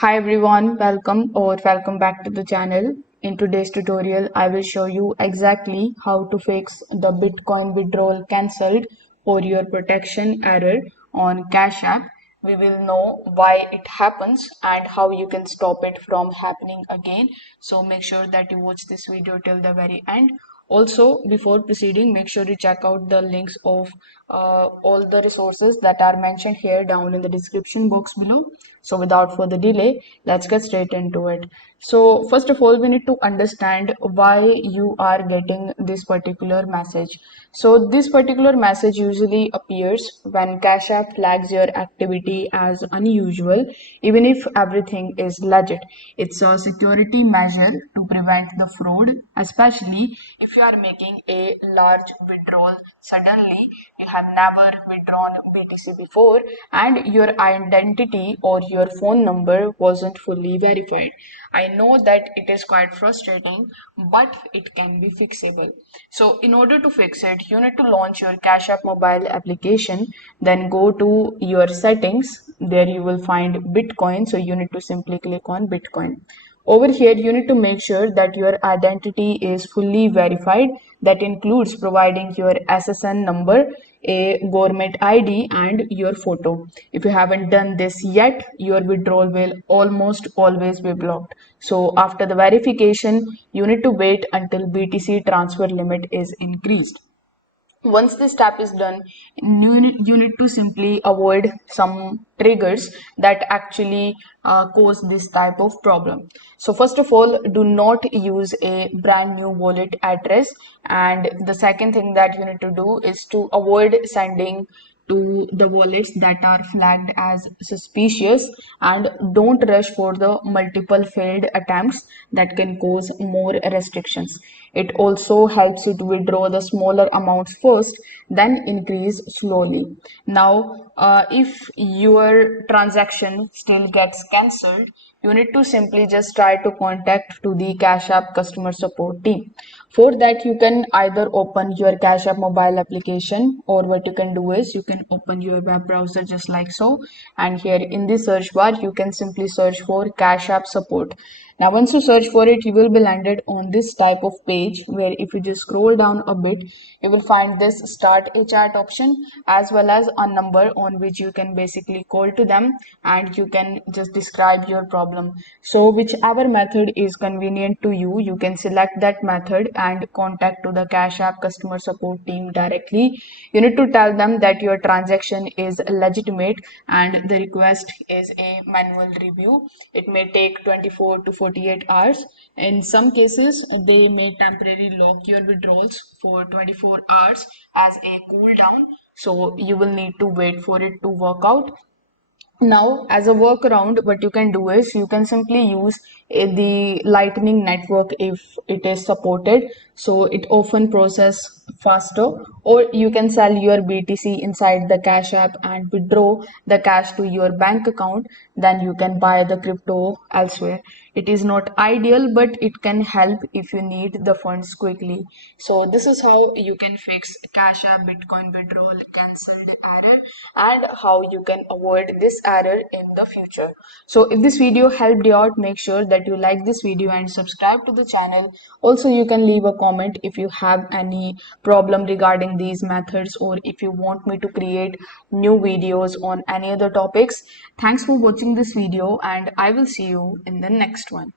Hi everyone, welcome back to the channel. In today's tutorial, I will show you exactly how to fix the Bitcoin withdrawal cancelled for your protection error on Cash App. We will know why it happens and how you can stop it from happening again. So make sure that you watch this video till the very end. Also, before proceeding, make sure you check out the links of all the resources that are mentioned here down in the description box below. So without further delay, let's get straight into it. So first of all, we need to understand why you are getting this particular message. So this particular message usually appears when Cash App flags your activity as unusual, even if everything is legit. It's a security measure to prevent the fraud, especially if you are making a large withdrawal suddenly. You have never withdrawn BTC before and your identity or your phone number wasn't fully verified. I know that it is quite frustrating, but it can be fixable. So in order to fix it, you need to launch your Cash App mobile application, then go to your settings. There you will find Bitcoin. So you need to simply click on Bitcoin. Over here, you need to make sure that your identity is fully verified. That includes providing your SSN number, a government ID, and your photo. If you haven't done this yet, your withdrawal will almost always be blocked. So after the verification, you need to wait until BTC transfer limit is increased. Once this step is done, you need to simply avoid some triggers that actually cause this type of problem. So first of all, do not use a brand new wallet address, and the second thing that you need to do is to avoid sending to the wallets that are flagged as suspicious, and don't rush for the multiple failed attempts that can cause more restrictions. It also helps you to withdraw the smaller amounts first, then increase slowly. Now, if your transaction still gets cancelled, you need to simply just try to contact to the Cash App customer support team. For that, you can either open your Cash App mobile application, or what you can do is you can open your web browser just like so, and here in the search bar you can simply search for Cash App support. Now once you search for it, you will be landed on this type of page, where if you just scroll down a bit, you will find this start a chat option, as well as a number on which you can basically call to them and you can just describe your problem. So whichever method is convenient to you, you can select that method and contact to the Cash App customer support team directly. You need to tell them that your transaction is legitimate and the request is a manual review. It may take 24 to 48 hours. In some cases, they may temporarily lock your withdrawals for 24 hours as a cool down. So you will need to wait for it to work out. Now, as a workaround, what you can do is you can simply use the Lightning Network if it is supported. So it often process faster, or you can sell your BTC inside the Cash App and withdraw the cash to your bank account. Then you can buy the crypto elsewhere. It is not ideal, but it can help if you need the funds quickly. So this is how you can fix Cash App Bitcoin withdrawal cancelled error, and how you can avoid this error in the future. So if this video helped you out, make sure that you like this video and subscribe to the channel. Also, you can leave a comment if you have any problem regarding these methods, or if you want me to create new videos on any other topics. Thanks for watching this video, and I will see you in the next one.